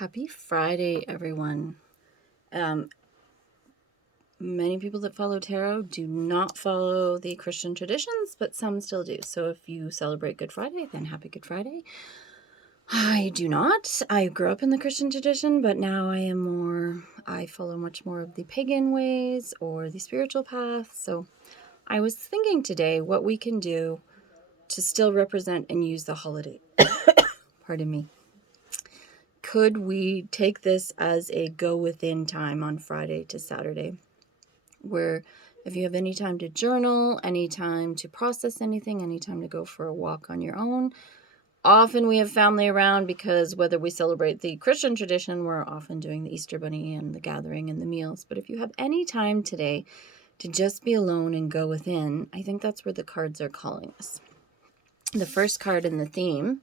Happy Friday, everyone. Many people that follow tarot do not follow the Christian traditions, but some still do. So if you celebrate Good Friday, then happy Good Friday. I do not. I grew up in the Christian tradition, but now I follow much more of the pagan ways or the spiritual path. So I was thinking today what we can do to still represent and use the holiday. Pardon me. Could we take this as a go within time on Friday to Saturday, where if you have any time to journal, any time to process anything, any time to go for a walk on your own. Often we have family around because whether we celebrate the Christian tradition, we're often doing the Easter Bunny and the gathering and the meals. But if you have any time today to just be alone and go within, I think that's where the cards are calling us. The first card in the theme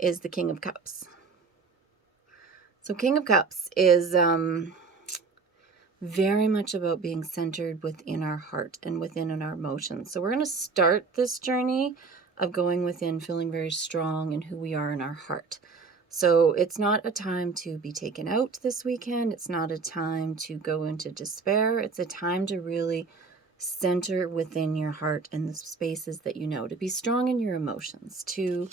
is the King of Cups. So King of Cups is very much about being centered within our heart and within our emotions. So we're going to start this journey of going within, feeling very strong in who we are in our heart. So it's not a time to be taken out this weekend. It's not a time to go into despair. It's a time to really center within your heart and the spaces that you know, to be strong in your emotions, to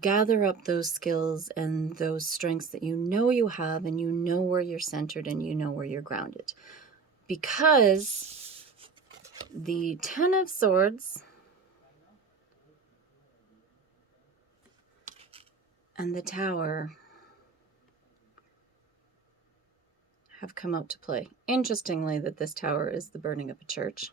gather up those skills and those strengths that you know you have, and you know where you're centered and you know where you're grounded. Because the Ten of Swords and the Tower have come out to play. Interestingly, that this Tower is the burning of a church.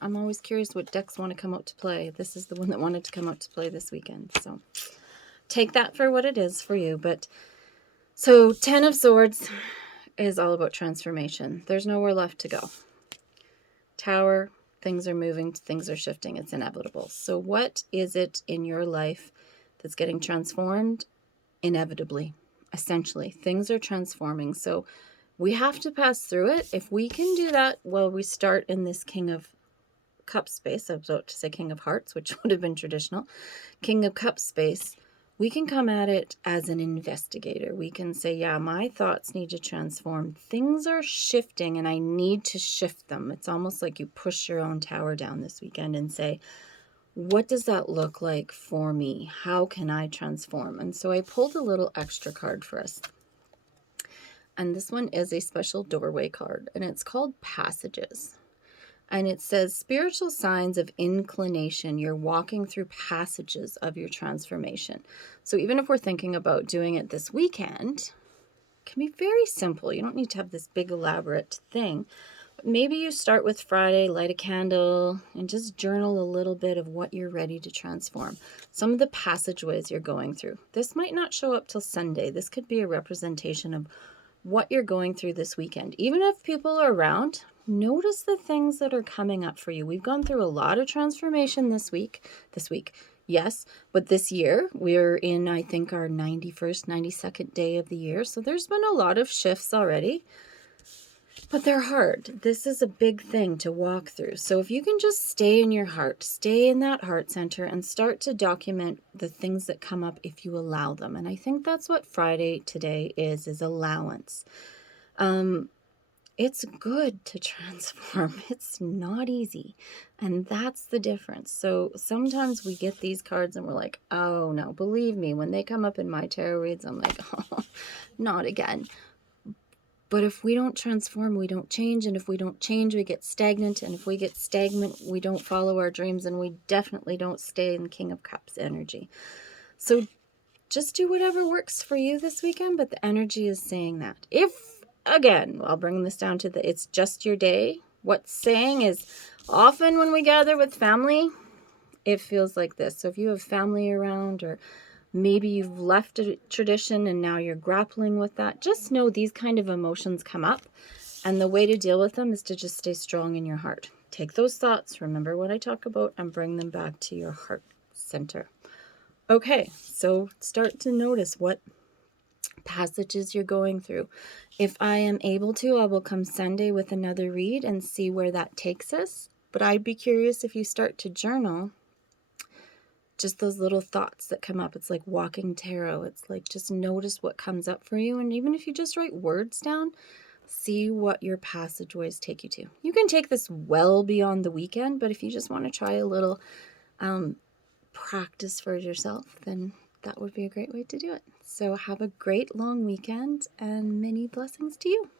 I'm always curious what decks want to come out to play. This is the one that wanted to come out to play this weekend. So take that for what it is for you. But so Ten of Swords is all about transformation. There's nowhere left to go. Tower, things are moving, things are shifting. It's inevitable. So what is it in your life that's getting transformed? Inevitably, essentially, things are transforming. So we have to pass through it. If we can do that, well, we start in this King of Cups space. I was about to say King of Hearts, which would have been traditional. King of Cups space. We can come at it as an investigator. We can say, yeah, my thoughts need to transform. Things are shifting and I need to shift them. It's almost like you push your own tower down this weekend and say, what does that look like for me? How can I transform? And so I pulled a little extra card for us. And this one is a special doorway card, and it's called Passages. And it says spiritual signs of inclination. You're walking through passages of your transformation. So even if we're thinking about doing it this weekend, it can be very simple. You don't need to have this big elaborate thing. But maybe you start with Friday, light a candle, and just journal a little bit of what you're ready to transform. Some of the passageways you're going through. This might not show up till Sunday. This could be a representation of what you're going through this weekend. Even if people are around, notice the things that are coming up for you. We've gone through a lot of transformation this week, yes, but this year we're in, I think, our 91st, 92nd day of the year. So there's been a lot of shifts already, but they're hard. This is a big thing to walk through. So if you can just stay in your heart, stay in that heart center and start to document the things that come up if you allow them. And I think that's what Friday today is allowance. It's good to transform. It's not easy. And that's the difference. So sometimes we get these cards and we're like, oh no, believe me, when they come up in my tarot reads, I'm like, oh, not again. But if we don't transform, we don't change. And if we don't change, we get stagnant. And if we get stagnant, we don't follow our dreams. And we definitely don't stay in King of Cups energy. So just do whatever works for you this weekend. But the energy is saying that. If, again, I'll bring this down to it's just your day. What's saying is often when we gather with family, it feels like this. So if you have family around, or maybe you've left a tradition and now you're grappling with that, just know these kind of emotions come up. And the way to deal with them is to just stay strong in your heart. Take those thoughts, remember what I talk about, and bring them back to your heart center. Okay, so start to notice what passages you're going through. If I am able to, I will come Sunday with another read and see where that takes us. But I'd be curious if you start to journal just those little thoughts that come up. It's like walking tarot. It's like just notice what comes up for you. And even if you just write words down, see what your passageways take you to. You can take this well beyond the weekend, but if you just want to try a little practice for yourself, then that would be a great way to do it. So have a great long weekend and many blessings to you.